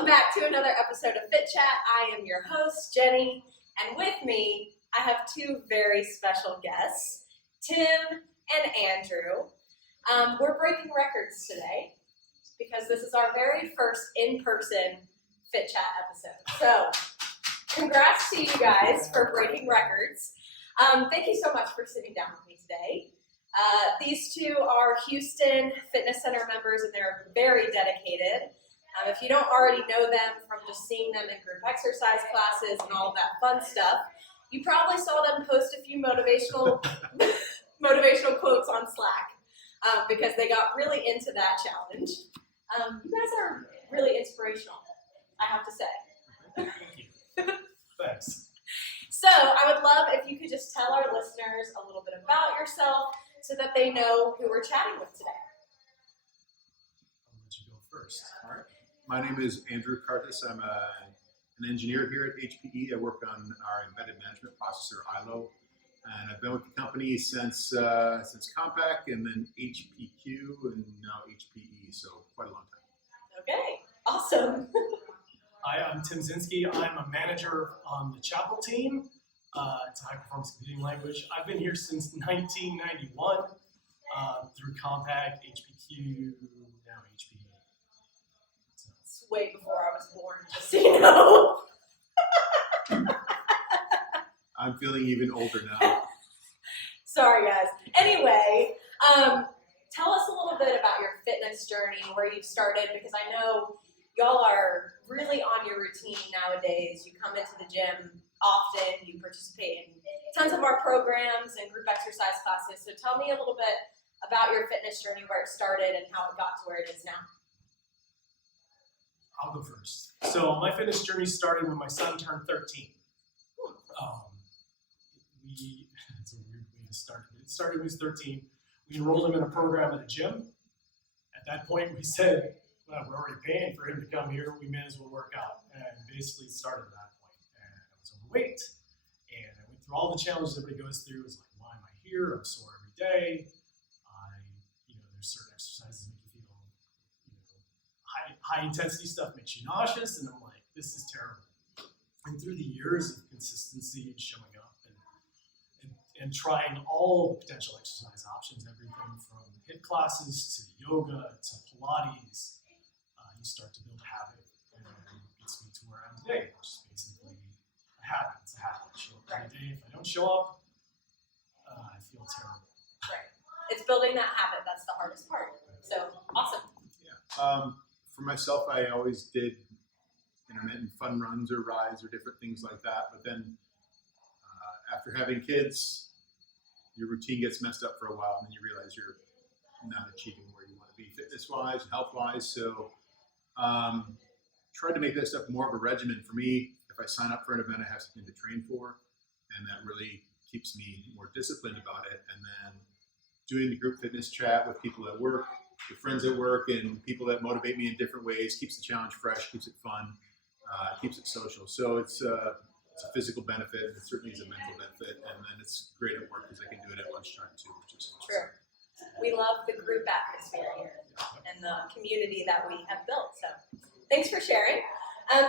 Welcome back to another episode of Fit Chat. I am your host, Jenny, and with me, I have two very special guests, Tim and Andrew. We're breaking records today because this is our very first in-person Fit Chat episode. So, congrats to you guys for breaking records. Thank you so much for sitting down with me today. These two are Houston Fitness Center members, and they're very dedicated. If you don't already know them from just seeing them in group exercise classes and all of that fun stuff, you probably saw them post a few motivational quotes on Slack because they got really into that challenge. You guys are really inspirational, I have to say. Thank you. Thanks. So I would love if you could just tell our listeners a little bit about yourself so that they know who we're chatting with today. I'll let you go first. All right. My name is Andrew Kartis. I'm an engineer here at HPE. I work on our embedded management processor, ILO, and I've been with the company since Compaq, and then HPQ, and now HPE. So quite a long time. Okay, awesome. Hi, I'm Tim Zinski. I'm a manager on the Chapel team. It's a high-performance computing language. I've been here since 1991 through Compaq, HPQ, now HPE. It's way before I was born, just so you know. I'm feeling even older now. Sorry, guys. Anyway, tell us a little bit about your fitness journey, where you started, because I know y'all are really on your routine nowadays. You come into the gym often, you participate in tons of our programs and group exercise classes. So tell me a little bit about your fitness journey, where it started and how it got to where it is now. I'll go first. So my fitness journey started when my son turned 13. It's a weird way to start. It started when he was 13. We enrolled him in a program at a gym. At that point, we said, well, we're already paying for him to come here. We may as well work out. And basically started at that point. And I was overweight. And I went through all the challenges everybody goes through. It's like, why am I here? I'm sore every day. There's certain exercises that make you feel, high intensity stuff makes you nauseous. And I'm like, this is terrible. And through the years of consistency and showing up and trying all the potential exercise options, everything from HIIT classes to yoga to Pilates, you start to build a habit, and it gets me to where I'm today, which is basically a habit. It's a habit. I show up every day. If I don't show up, I feel terrible. Right. It's building that habit that's the hardest part. So awesome. Yeah. For myself, I always did intermittent fun runs or rides or different things like that. But then after having kids, your routine gets messed up for a while, and then you realize you're not achieving where you want to be fitness-wise and health-wise. So tried to make that stuff more of a regimen for me. If I sign up for an event, I have something to train for, and that really keeps me more disciplined about it. And then doing the group fitness chat with people at work, with friends at work, and people that motivate me in different ways keeps the challenge fresh, keeps it fun, keeps it social. So it's a physical benefit, and it certainly is a mental benefit, and then it's great at work because I can do it at lunchtime too, which is awesome. True. We love the group atmosphere here and the community that we have built. So thanks for sharing.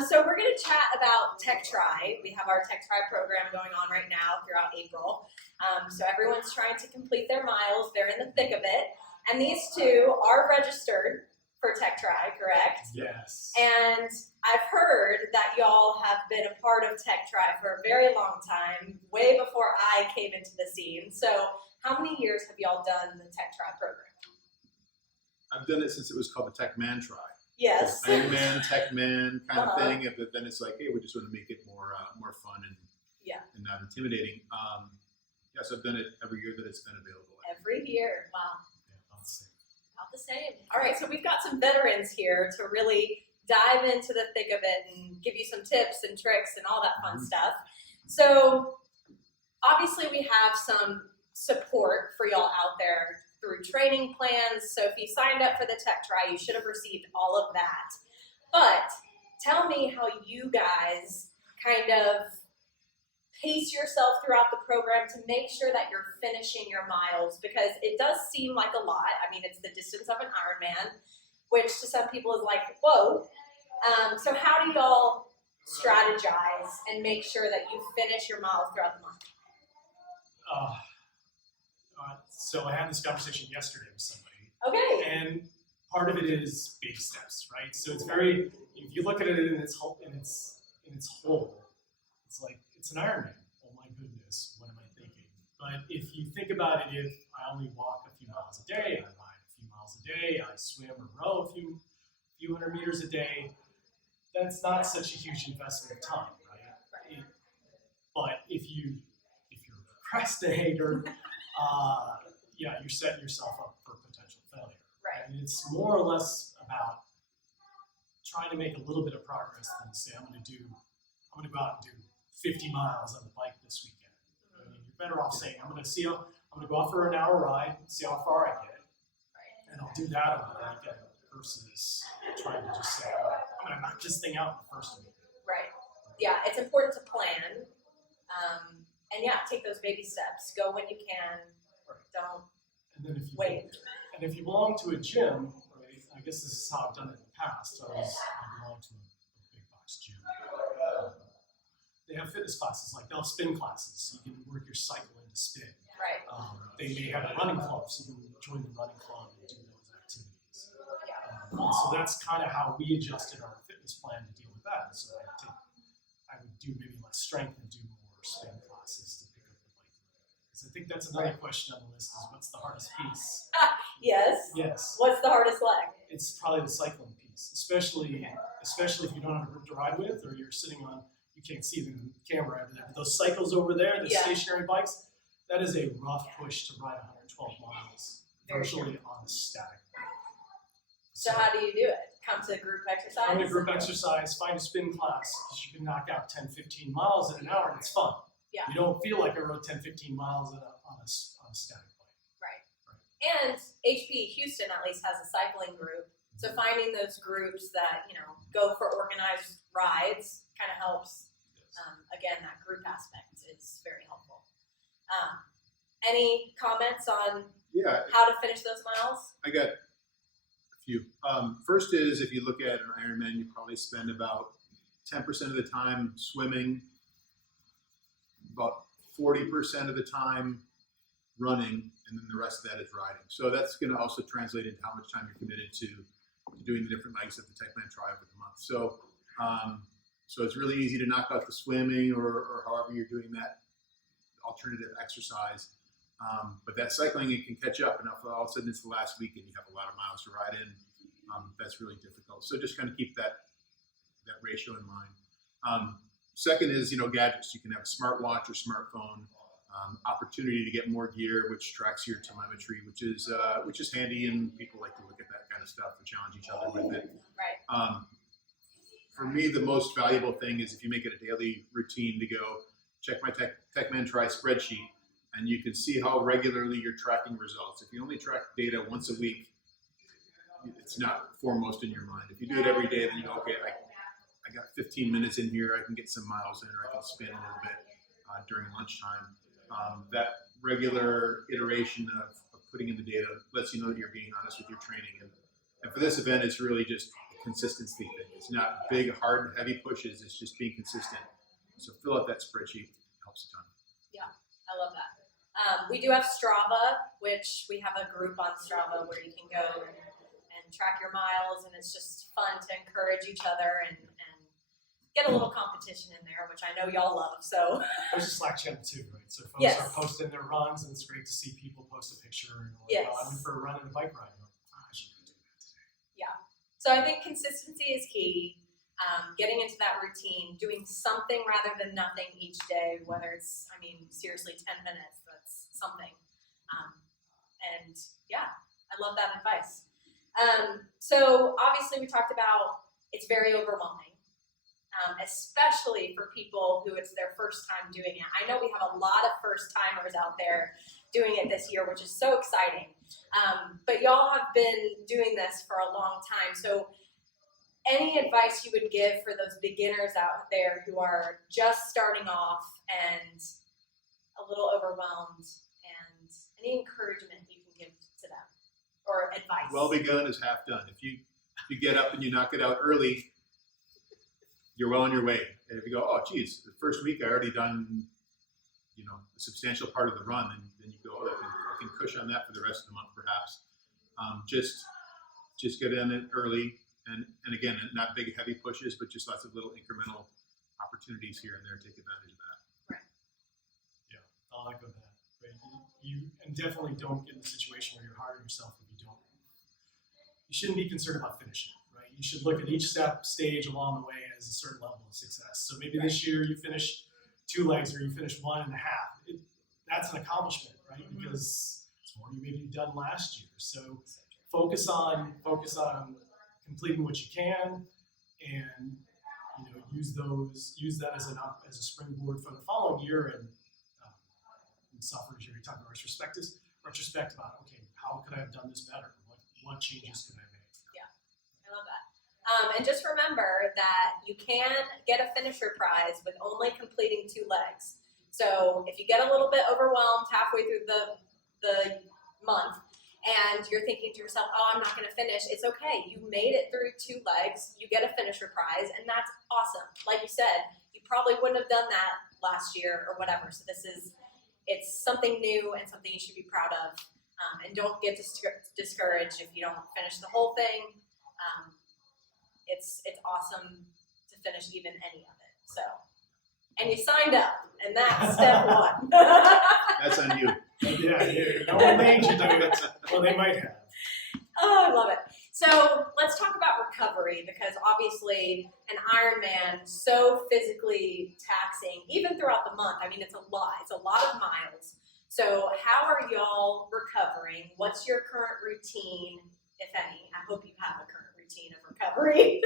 So we're going to chat about Tech Try. We have our Tech Try program going on right now throughout April. So everyone's trying to complete their miles. They're in the thick of it. And these two are registered for Tech Try, correct? Yes. And I've heard that y'all have been a part of Tech Try for a very long time, way before I came into the scene. So how many years have y'all done the Tech Try program? I've done it since it was called the Tech Man Try. Yes. Man, Tech Man kind of thing. But then it's like, hey, we just want to make it more fun and not intimidating. Yes, I've done it every year that it's been available. Every year. Wow. Yeah, I'll say. About the same. All right, so we've got some veterans here to really dive into the thick of it and give you some tips and tricks and all that fun stuff. So obviously we have some support for y'all out there through training plans. So if you signed up for the Tech Try, you should have received all of that. But tell me how you guys kind of pace yourself throughout the program to make sure that you're finishing your miles, because it does seem like a lot. I mean, it's the distance of an Ironman, which to some people is like, whoa, So how do y'all strategize and make sure that you finish your miles throughout the month? So I had this conversation yesterday with somebody, Okay. and part of it is baby steps, right? So it's very, if you look at it in its whole, it's like it's an Ironman. Oh my goodness, what am I thinking? But if you think about it, if I only walk a few miles a day, I ride a few miles a day, I swim or row a few hundred meters a day, that's not such a huge investment of time, right? But if you're a procrastinator, you're setting yourself up for potential failure. Right. And it's more or less about trying to make a little bit of progress than say, I'm going to go out and do 50 miles on the bike this weekend. I mean, you're better off saying, I'm going to go out for an hour ride, see how far I get, and I'll do that over the weekend versus trying to just say, I'm going to knock this thing out in the first week. Right. Yeah, it's important to plan. And yeah, take those baby steps. Go when you can. Don't And then if you wait. And if you belong to a gym, right, I guess this is how I've done it in the past. I belong to a big box gym. They have fitness classes, like they'll have spin classes, so you can work your cycle into spin. Right. They may have a running club, so you can join the running club and do those activities. And so that's kind of how we adjusted our fitness plan to deal with that. So I would do maybe less strength and do more spin classes to pick up the bike. Because I think that's another question on the list: is what's the hardest piece? Yes. Yes. What's the hardest leg? It's probably the cycling piece, especially if you don't have a group to ride with, or you're sitting on, you can't see the camera over there, but those cycles over there, the stationary bikes, that is a rough push to ride 112 miles virtually on a static bike. So how do you do it? Come to group exercise? Find a group exercise, find a spin class, because you can knock out 10, 15 miles in an hour, and it's fun. Yeah. You don't feel like I rode 10, 15 miles on a static bike. Right. And HP Houston at least has a cycling group. So finding those groups that, go for organized rides kind of helps. Again, that group aspect is very helpful. Any comments on how to finish those miles? I got a few. First is, if you look at an Ironman, you probably spend about 10% of the time swimming, about 40% of the time running, and then the rest of that is riding. So that's going to also translate into how much time you're committed to doing the different legs of the Techman Tri over the month. So it's really easy to knock out the swimming or however you're doing that alternative exercise. But that cycling, it can catch up, and if all of a sudden it's the last week and you have a lot of miles to ride in, that's really difficult. So just kind of keep that ratio in mind. Second is, gadgets. You can have a smartwatch or smartphone, opportunity to get more gear, which tracks your telemetry, which is handy, and people like to look at that kind of stuff to challenge each other with it. Right. For me, the most valuable thing is if you make it a daily routine to go check my Techman Tri spreadsheet, and you can see how regularly you're tracking results. If you only track data once a week, it's not foremost in your mind. If you do it every day, then you go, okay, I got 15 minutes in here, I can get some miles in, or I can spin a little bit during lunchtime. That regular iteration of putting in the data lets you know that you're being honest with your training. And for this event, it's really just a consistency thing. It's not big, hard, heavy pushes. It's just being consistent. So fill out that spreadsheet. It helps a ton. Yeah, I love that. We do have Strava, which we have a group on Strava where you can go and track your miles, and it's just fun to encourage each other and get a little competition in there, which I know y'all love. So There's a Slack channel too, right? So folks Yes. are posting their runs, and it's great to see people post a picture and Yes. I went for a run and a bike ride. I should do that today. So I think consistency is key. Getting into that routine, doing something rather than nothing each day, whether it's, seriously 10 minutes, that's something. And yeah, I love that advice. So obviously we talked about it's very overwhelming, especially for people who it's their first time doing it. I know we have a lot of first timers out there doing it this year, which is so exciting. But y'all have been doing this for a long time. So any advice you would give for those beginners out there who are just starting off and a little overwhelmed, and any encouragement you can give to them or advice? Well begun is half done. If you get up and you knock it out early, you're well on your way. And if you go, oh, geez, the first week I already done, a substantial part of the run, and then you go, oh, I can cushion that for the rest of the month, perhaps. Just get in it early, and again, not big heavy pushes, but just lots of little incremental opportunities here and there. Take advantage of that. I'll echo that. Right? You and definitely don't get in a situation where you're hard on yourself if you don't. You shouldn't be concerned about finishing, right? You should look at each stage along the way as a certain level of success. So maybe this year you finish 2 legs or you finish 1.5. That's an accomplishment, right? Because it's more you maybe done last year. So focus on completing what you can, and use that as a springboard for the following year. And software engineering, we talk about retrospect about, okay, how could I have done this better? What changes could I make? Yeah, I love that. And just remember that you can get a finisher prize with only completing 2 legs. So if you get a little bit overwhelmed halfway through the month and you're thinking to yourself, oh, I'm not going to finish, it's okay. You made it through 2 legs, you get a finisher prize, and that's awesome. Like you said, you probably wouldn't have done that last year or whatever. So it's something new and something you should be proud of. And don't get discouraged if you don't finish the whole thing. It's awesome to finish even any of it. So, and you signed up, and that's step 1. That's on you. Yeah, no one made you do it. Well, they might have. Oh, I love it. So let's talk about recovery, because obviously an Ironman, so physically taxing, even throughout the month. I mean, it's a lot. It's a lot of miles. So how are y'all recovering? What's your current routine, if any? I hope you have a current routine of recovery.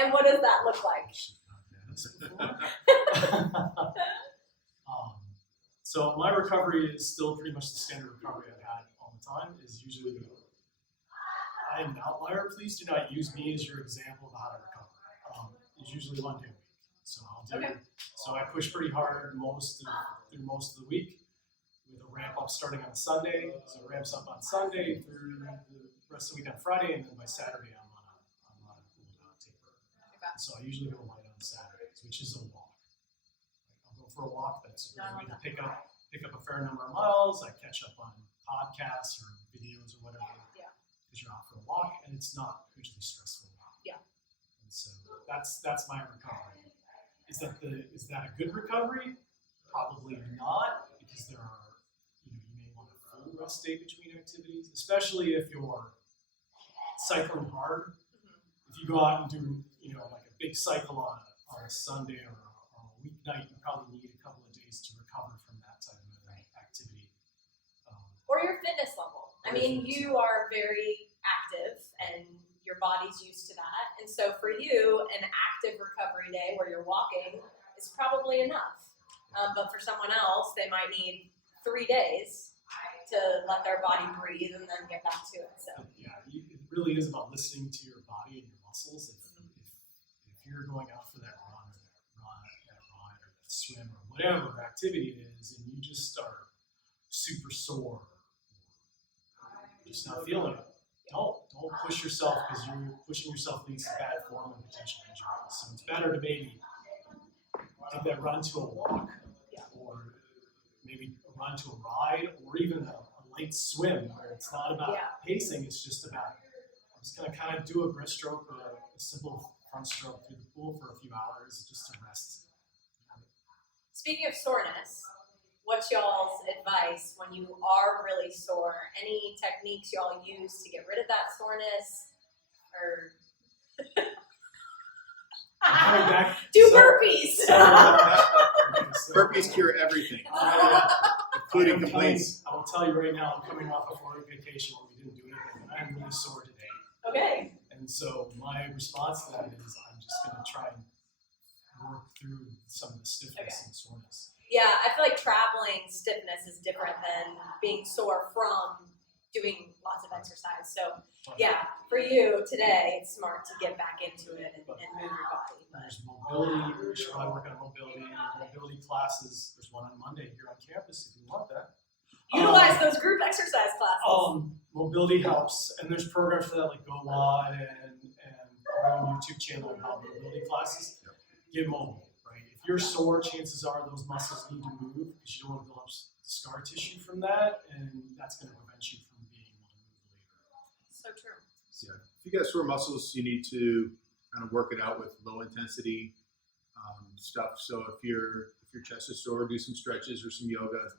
And what does that look like? So my recovery is still pretty much the standard recovery I've had all the time. Is usually, I am an outlier. Please do not use me as your example of how to recover. It's usually 1 day a week. So I'll do. Okay. So I push pretty hard through most of the week, with a ramp up starting on Sunday. So it ramps up on Sunday through the rest of the week on Friday, and then by Saturday I'm on a cool down taper. Okay. So I usually go light on Saturdays, which is a walk. I'll go for a walk. That's a great way to pick up a fair number of miles. I catch up on podcasts or videos or whatever. Yeah. Because you're out for a walk, and it's not hugely stressful. Yeah. And so that's my recovery. Is that a good recovery? Probably not, because there are, you may want a full rest day between activities, especially if you're cycling hard. Mm-hmm. If you go out and do, like a big cycle on a Sunday or a weeknight, you probably need a couple of days to recover from that type of activity. Or your fitness level. I mean, you are very active and your body's used to that. And so for you, an active recovery day where you're walking is probably enough. But for someone else, they might need 3 days to let their body breathe and then get back to it. So Yeah, it really is about listening to your body and your muscles. If you're going out for that run or that swim or whatever activity it is, and you just are super sore, or just not feeling it, don't push yourself, because pushing yourself leads to bad form and potential injury. So it's better to maybe take that run to a walk, or maybe a run to a ride, or even a light swim where it's not about pacing, it's just about, I'm just going to kind of do a breaststroke or a simple front stroke through the pool for a few hours just to rest. speaking of soreness, what's y'all's advice when you are really sore? Any techniques y'all use to get rid of that soreness? Or do burpees. Burpees cure everything, including complaints. I will tell you right now, I'm coming off a 4-week vacation where we didn't do anything, and I'm really sore today. Okay. And so my response to that is I'm just going to try and work through some of the stiffness and soreness. Yeah, I feel like traveling stiffness is different than being sore from doing lots of exercise. So yeah, for you today, it's smart to get back into it and move your body. There's mobility. We should probably work on mobility classes. There's one on Monday here on campus if you want that. Utilize those group exercise classes. Mobility helps, and there's programs for that like GoWOD and our own YouTube channel about mobility classes. get mobile, right? If you're sore, chances are those muscles need to move because you don't want to build up scar tissue from that, and that's going to prevent you from being able to move later. So true. Yeah. If you got sore muscles, you need to kind of work it out with low intensity stuff. So if your chest is sore, do some stretches or some yoga,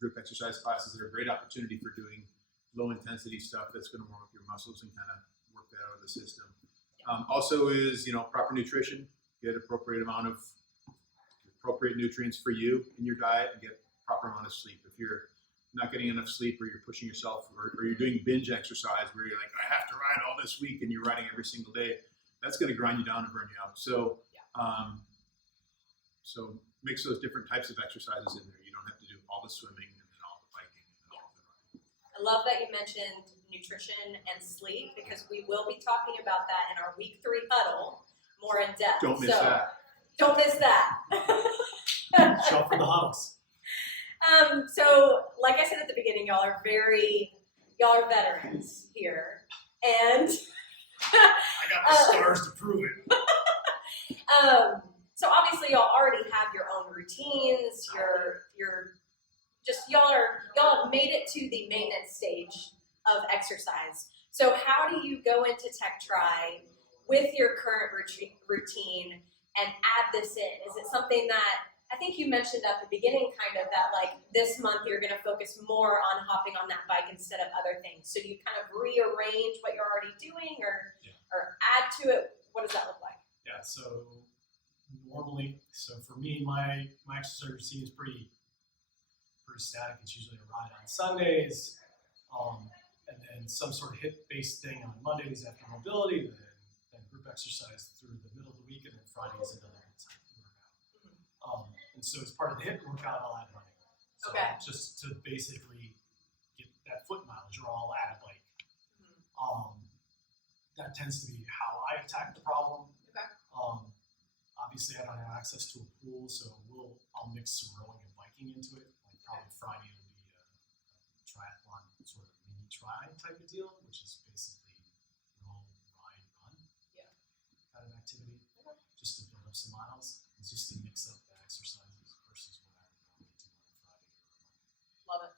group exercise classes. They're a great opportunity for doing low intensity stuff that's going to warm up your muscles and kind of work that out of the system. Also is, proper nutrition. Get appropriate nutrients for you in your diet, and get proper amount of sleep. If you're not getting enough sleep, or you're pushing yourself, or you're doing binge exercise where you're like, I have to ride all this week, and you're riding every single day, that's going to grind you down and burn you out. So, so mix those different types of exercises in there. You don't have to do all the swimming and then all the biking and then all the running. I love that you mentioned nutrition and sleep, because we will be talking about that in our week 3 huddle more in depth. Don't miss that. Don't miss that. Show up for the huddles. So, like I said at the beginning, y'all are veterans here, and I got the scars to prove it. so obviously y'all already have your own routines. Y'all have made it to the maintenance stage of exercise. So how do you go into Tech Tri with your current routine and add this in? Is it something that, I think you mentioned at the beginning kind of that like this month you're going to focus more on hopping on that bike instead of other things. So do you kind of rearrange what you're already doing or add to it? What does that look like? Yeah, so normally, for me, my exercise routine is pretty static. It's usually a ride on Sundays, and then some sort of hip-based thing on Mondays after mobility, then group exercise through the middle of the week, and then Fridays another workout. And so as part of the hip workout, I'll add running. So just to basically get that foot mileage, or I'll add a bike. That tends to be how I attack the problem. Okay. Obviously, I don't have access to a pool, so I'll mix some rowing and biking into it. Like probably Friday will be a triathlon sort of mini tri type of deal, which is basically roll, ride, run kind of activity, just to build up some miles. It's just to mix up the exercises versus what I would normally do on Friday. Love it.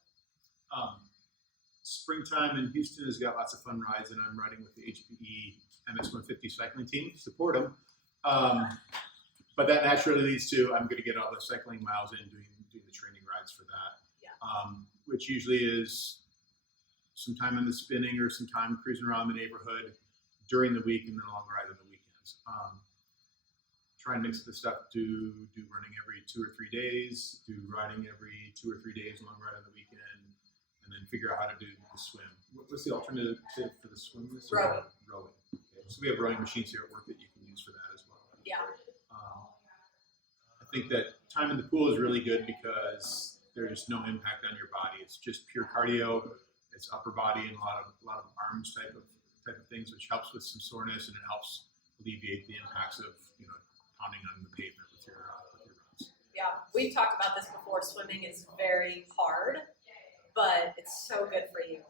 Springtime in Houston has got lots of fun rides, and I'm riding with the HPE MS150 cycling team. Support them. But that naturally leads to I'm going to get all the cycling miles in doing the training rides for that. Which usually is some time in the spinning or some time cruising around the neighborhood during the week, and then a long ride on the weekends. Try and mix the stuff. Do running every 2 or 3 days. Do riding every 2 or 3 days. Long ride on the weekend. And then figure out how to do the swim. What's the alternative for the swim? Rowing. Rowing. Okay. So we have rowing machines here at work that you can use for that as well. Yeah. I think that time in the pool is really good because there's no impact on your body. It's just pure cardio. It's upper body and a lot of arms type of things, which helps with some soreness, and it helps alleviate the impacts of pounding on the pavement with your runs. Yeah, we've talked about this before. Swimming is very hard, but it's so good for you.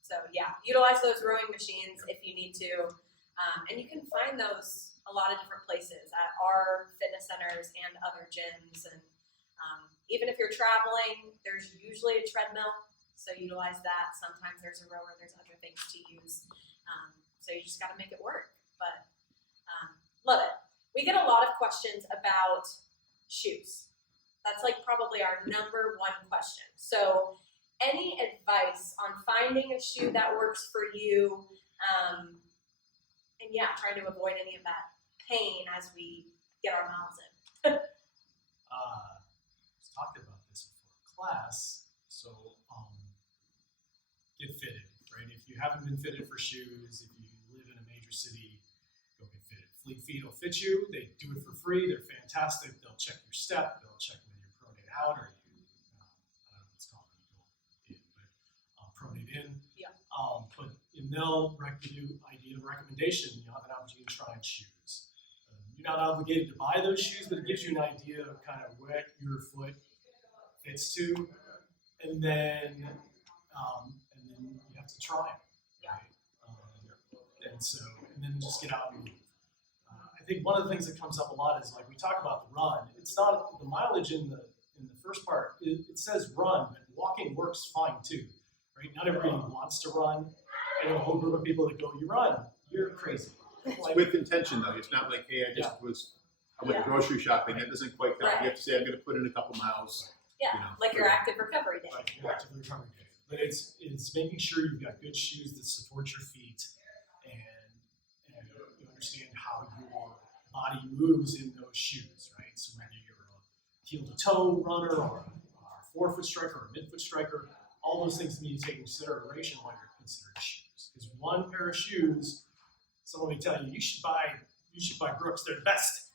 So yeah, utilize those rowing machines if you need to. And you can find those a lot of different places at our fitness centers and other gyms. And even if you're traveling, there's usually a treadmill, so utilize that. Sometimes there's a rower, there's other things to use. So you just got to make it work. But love it. We get a lot of questions about shoes. That's like probably our number 1 question. So any advice on finding a shoe that works for you? And yeah, trying to avoid any of that pain as we get our miles in. I was talking about this before class. So get fitted, right? If you haven't been fitted for shoes, if you live in a major city, go get fitted. Fleet Feet will fit you. They do it for free. They're fantastic. They'll check your step. They'll check whether you're pronate out or you, I don't know what it's called when you go in, but pronate in. Yeah. And they'll give you a recommendation. You'll have an opportunity to try on shoes. You're not obligated to buy those shoes, but it gives you an idea of kind of where your foot fits to, and then you have to try it. Right? And then just get out and move. I think one of the things that comes up a lot is like we talk about the run. It's not the mileage in the first part. It says run, but walking works fine too, right? Not everybody wants to run. I know a whole group of people that go, "You run, you're crazy." Like, With intention though, it's not like, hey, I went Yeah. grocery shopping. That doesn't quite count. Right. You have to say, I'm going to put in a couple miles. Yeah, You know, like your active recovery day. like you're actively recovering. But it's making sure you've got good shoes that support your feet, and you understand how your body moves in those shoes, right? So whether you're a heel to toe runner or a forefoot striker or a midfoot striker, all those things need to take into consideration when you're considering shoes. Because one pair of shoes, someone may tell you should buy Brooks, they're the best.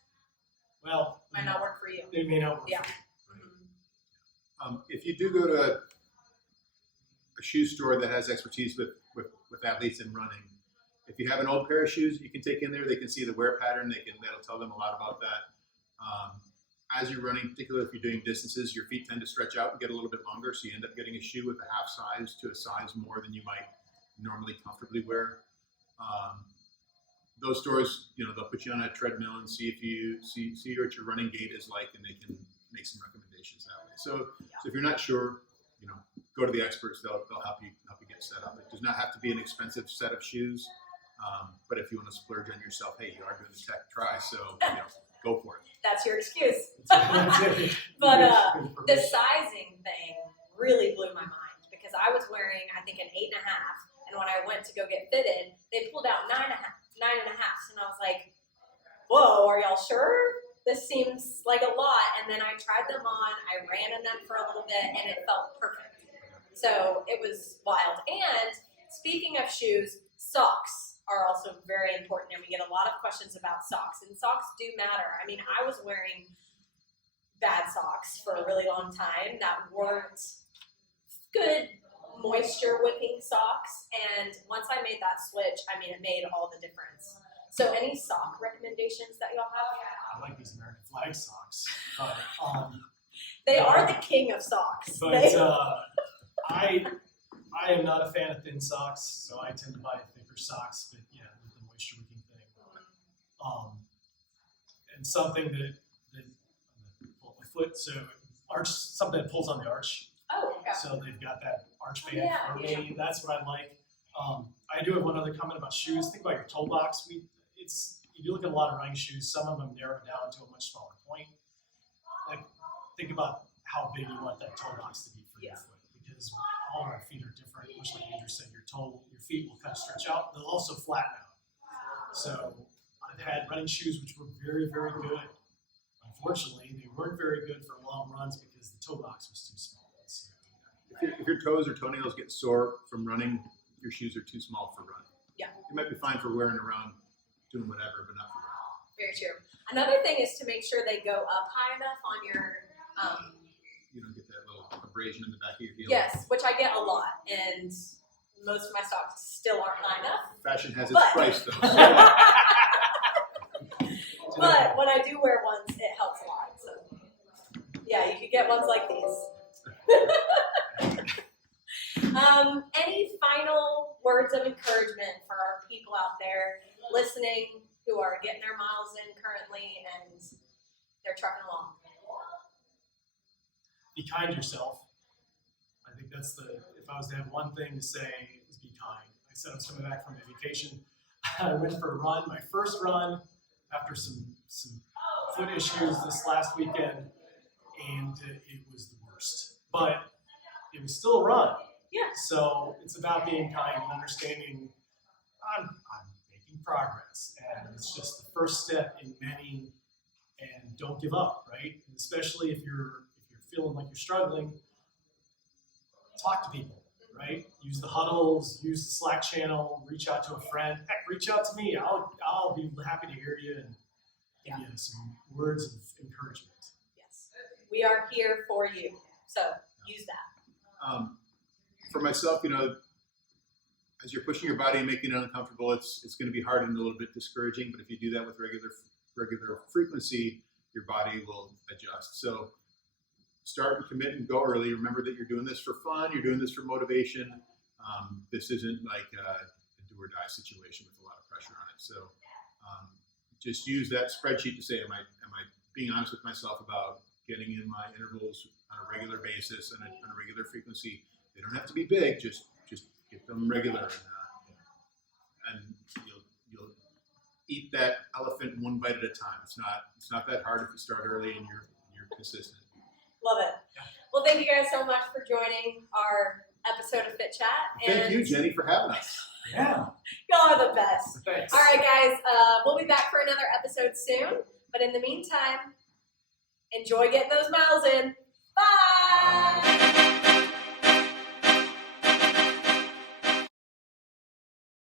Well, Might not work for you. they may not work Yeah. for you. Mhm. If you do go to a shoe store that has expertise with athletes and running, if you have an old pair of shoes you can take in there, they can see the wear pattern. That'll tell them a lot about that. As you're running, particularly if you're doing distances, your feet tend to stretch out and get a little bit longer, so you end up getting a shoe with a half size to a size more than you might normally comfortably wear. Those stores, they'll put you on a treadmill and see what your running gait is like, and they can make some recommendations that way. So if you're not sure, go to the experts. They'll help you get set up. It does not have to be an expensive set of shoes, but if you want to splurge on yourself, hey, you are doing the tech try, so go for it. That's your excuse. That's it. But Good the information. sizing thing really blew my mind because I was wearing, I think, an 8.5, and when I went to go get fitted, they pulled out 9.5, and I was like, "Whoa, are y'all sure? This seems like a lot." And then I tried them on, I ran in them for a little bit, and it felt perfect. So it was wild. And speaking of shoes, socks are also very important, and we get a lot of questions about socks, and socks do matter. I mean, I was wearing bad socks for a really long time that weren't good moisture wicking socks, and once I made that switch, I mean, it made all the difference. So any sock recommendations that y'all have? I like these American flag socks, but They are the king of socks. I am not a fan of thin socks, so I tend to buy thicker socks. But yeah, with the moisture wicking thing, and something that pull my foot, so something that pulls on the arch. Oh, okay. So they've got that arch band Yeah, for me. That's what I like. I do have one other comment about shoes. Think about your toe box. If you look at a lot of running shoes, some of them narrow down to a much smaller point. Like, think about how big you want that toe box to be for your foot, because all of our feet are different. Much like Andrew said, your feet will kind of stretch out. They'll also flatten out. So I've had running shoes which were very, very good. Unfortunately, they weren't very good for long runs because the toe box was too small. So, If your toes or toenails get sore from running, your shoes are too small for running. Yeah. You might be fine for wearing around, doing whatever, but not for running. Very true. Another thing is to make sure they go up high enough on your You don't get that little abrasion in the back of your heel. yes, which I get a lot, and most of my socks still aren't high enough. Fashion has its But- price, though. But when I do wear ones, it helps a lot. So yeah, you could get ones like these. Any final words of encouragement for our people out there listening who are getting their miles in currently and they're trucking along? be kind to yourself. I think that's if I was to have one thing to say, is be kind. I said I was coming back from a vacation. I went for a run, my first run, after some foot issues this last weekend, and it was the worst. But it was still a run. Yeah. So it's about being kind and understanding I'm making progress, and it's just the first step in many. And don't give up, right? And especially if you're feeling like you're struggling, talk to people, right? Use the huddles, use the Slack channel, reach out to a friend. Heck, reach out to me. I'll be happy to hear you and give you some words of encouragement. Yes. We are here for you. So use that. For myself, as you're pushing your body and making it uncomfortable, it's going to be hard and a little bit discouraging. But if you do that with regular frequency, your body will adjust. So start and commit and go early. Remember that you're doing this for fun. You're doing this for motivation. This isn't like a do or die situation with a lot of pressure on it. So just use that spreadsheet to say, am I being honest with myself about getting in my intervals on a regular basis and on a regular frequency? They don't have to be big, just get them regular, and you'll eat that elephant one bite at a time. It's not that hard if you start early and you're consistent. Love it. Well, thank you guys so much for joining our episode of Fit Chat. Thank you, Jenny, for having us. Yeah. Y'all are the best. Thanks. All right, guys, we'll be back for another episode soon. But in the meantime, enjoy getting those miles in. Bye.